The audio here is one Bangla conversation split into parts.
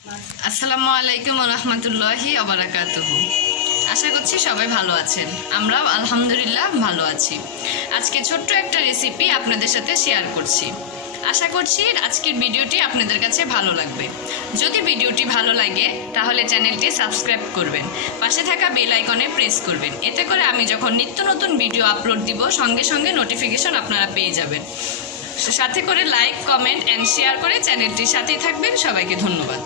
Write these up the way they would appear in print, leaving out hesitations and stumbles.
আসসালামু আলাইকুম ওয়া রাহমাতুল্লাহি ওয়া বারাকাতুহু। আশা করছি সবাই ভালো আছেন। আমরাও আলহামদুলিল্লাহ ভালো আছি। আজকে ছোট্ট একটা রেসিপি আপনাদের সাথে শেয়ার করছি। আশা করছি আজকের ভিডিওটি আপনাদের কাছে ভালো লাগবে। যদি ভিডিওটি ভালো লাগে তাহলে চ্যানেলটি সাবস্ক্রাইব করবেন, পাশে থাকা বেল আইকনে প্রেস করবেন। এতে করে আমি যখন নিত্য নতুন ভিডিও আপলোড দিব সঙ্গে সঙ্গে নোটিফিকেশন আপনারা পেয়ে যাবেন। সাথে করে লাইক, কমেন্ট অ্যান্ড শেয়ার করে চ্যানেলটির সাথেই থাকবেন। সবাইকে ধন্যবাদ।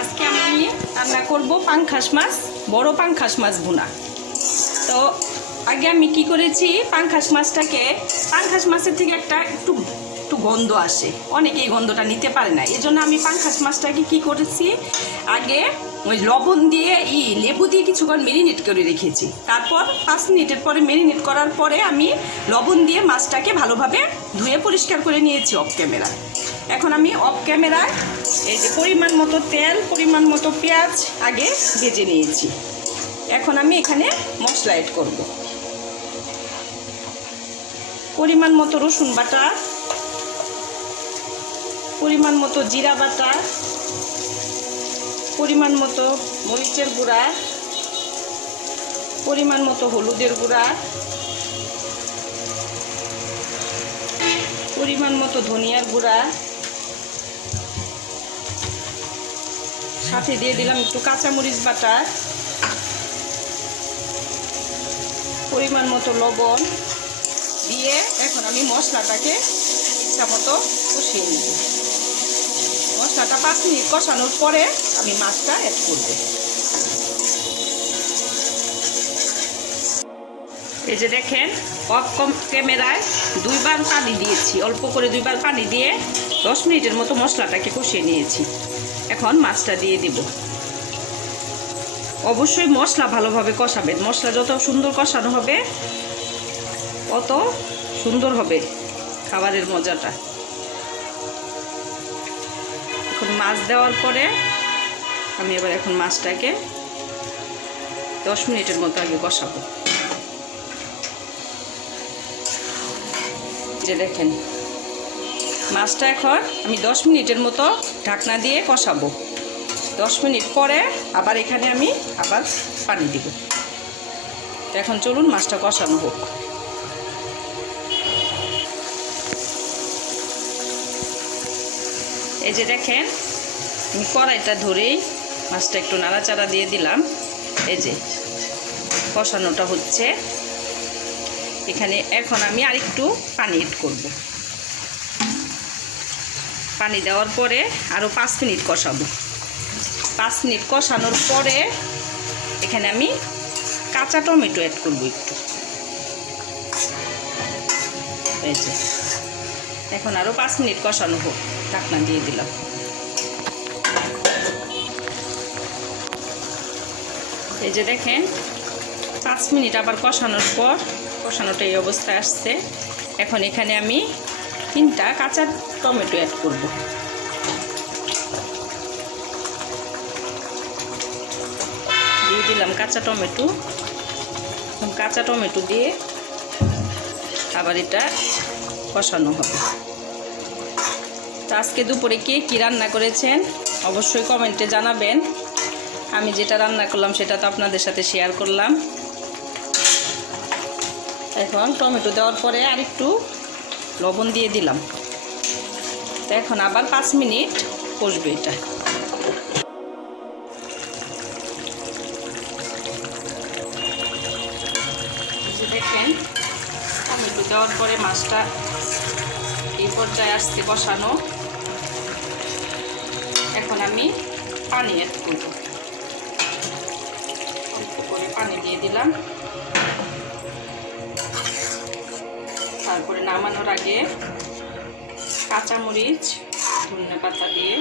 আজকে আমি রান্না করব পাঙ্খাস মাছ, বড় পাঙ্খাস মাছ ভুনা। তো আগে আমি কি করেছি, পাঙ্খাস মাছের থেকে একটু গন্ধ আসে, অনেকে এই গন্ধটা নিতে পারে না। এই জন্য আমি পাঙ্খাস মাছটাকে কি করেছি, আগে ওই লবণ দিয়ে লেবু দিয়ে কিছুক্ষণ মেরিনেট করে রেখেছি। তারপর 5 মিনিটের পরে মেরিনেট করার পরে আমি লবণ দিয়ে মাছটাকে ভালোভাবে ধুয়ে পরিষ্কার করে নিয়েছি অফ ক্যামেরা। এখন আমি অফ ক্যামেরায় এই যে পরিমাণ মতো তেল, পরিমাণ মতো পেঁয়াজ আগে ভেজে নিয়েছি। এখন আমি এখানে মশলা অ্যাড করব। পরিমাণ মতো রসুন বাটা, পরিমাণ মতো জিরা বাটা, পরিমাণ মতো মরিচের গুঁড়া, পরিমাণ মতো হলুদের গুঁড়া, পরিমাণ মতো ধনিয়ার গুঁড়া, সাথে দিয়ে দিলাম একটু কাঁচামরিচ বাটা, পরিমাণ মতো লবণ দিয়ে এখন আমি মশলাটাকে ইচ্ছা মতো কষিয়ে নিব। মশলাটা 5 মিনিট কষানোর পরে আমি মাছটা অ্যাড করব। এই যে দেখেন, অফ ক্যামেরায় 2 বার পানি দিয়েছি, অল্প করে 2 বার পানি দিয়ে 10 মিনিটের মতো মশলাটাকে কষিয়ে নিয়েছি। এখন মাছটা দিয়ে দিব। অবশ্যই মশলা ভালোভাবে কষাবেন। মশলা যত সুন্দর কষানো হবে অত সুন্দর হবে খাবারের মজাটা। এখন মাছ দেওয়ার পরে আমি এখন মাছটাকে 10 মিনিটের মতো আগে কষাবো। যে দেখেন, মাছটা এখন আমি 10 মিনিটের মতো ঢাকনা দিয়ে কষাবো। 10 মিনিট পরে আবার এখানে আমি আবার পানি দিব। তো এখন চলুন মাছটা কষানো হোক। এই যে দেখেন, আমি কড়াইটা ধরেই মাছটা একটু নাড়াচাড়া দিয়ে দিলাম। এই যে কষানোটা হচ্ছে। এখানে এখন আমি আরেকটু পানি এড করব। পানি দেওয়ার পরে আরও 5 মিনিট কষাবো। 5 মিনিট কষানোর পরে এখানে আমি কাঁচা টমেটো অ্যাড করব একটু। এই যে এখন আরও 5 মিনিট কষানো হোক, ঢাকনা দিয়ে দিলাম। এই যে দেখেন, 5 মিনিট আবার কষানোর পর কষানোটা এই অবস্থায় আসছে। এখন এখানে আমি 3টা কাঁচা টমেটো অ্যাড করব। দিয়ে দিলাম কাঁচা টমেটো। কাঁচা টমেটো দিয়ে আবার এটা কষানো হবে। তো আজকে দুপুরে কে কী রান্না করেছেন অবশ্যই কমেন্টে জানাবেন। আমি যেটা রান্না করলাম সেটা তো আপনাদের সাথে শেয়ার করলাম। এখন টমেটো দেওয়ার পরে আরেকটু লবণ দিয়ে দিলাম। তো এখন আবার 5 মিনিট কষবে এটা। দেখেন, টমেটো দেওয়ার পরে মাছটা এই পর্যায়ে আসছে কষানো। এখন আমি পানি অ্যাড করব। অল্প করে পানি দিয়ে দিলাম। তারপরে নামানোর আগে কাঁচামরিচ, ধনিয়া পাতা দিয়ে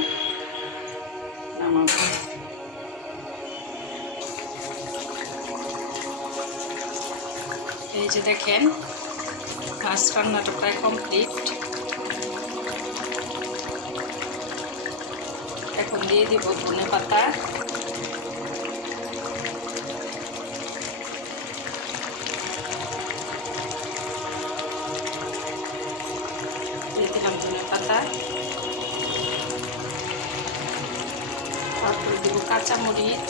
নামাবো। এই যে দেখেন, মাছ রান্নাটা প্রায় কমপ্লিট। এখন দিয়ে দিব ধনিয়া পাতা, দিয়ে দিলাম ধনিয়া পাতা। তারপরে দেবো কাঁচামরিচ।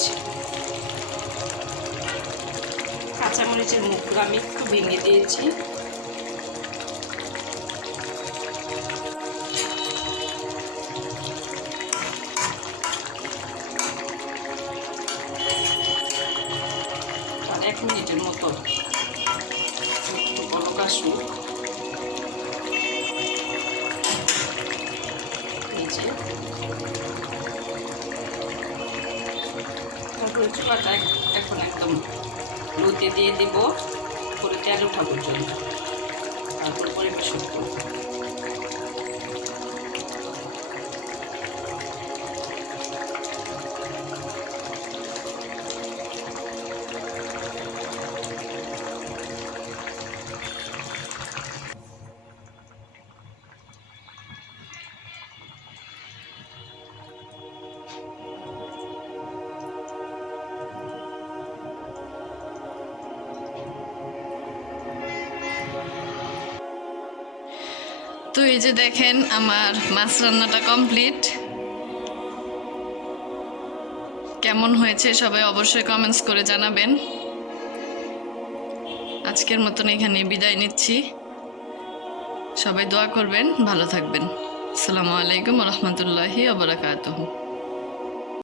কাঁচামরিচের মুখগুলো আমি একটু ভেঙে দিয়েছি। আর 1 মিনিটের মতো একটু বলক আসুক। তারপরে চুলাটা এখন একদম লোতে দিয়ে দিব, করে তেল ওঠা পর্যন্ত, তারপর পরিবেশন করব। তো এই যে দেখেন আমার মাছ রান্নাটা কমপ্লিট। কেমন হয়েছে সবাই অবশ্যই কমেন্টস করে জানাবেন। আজকের মতন এখানে বিদায় নিচ্ছি। সবাই দোয়া করবেন, ভালো থাকবেন। আসসালামু আলাইকুম ওয়া রাহমাতুল্লাহি ওয়া বারাকাতুহু।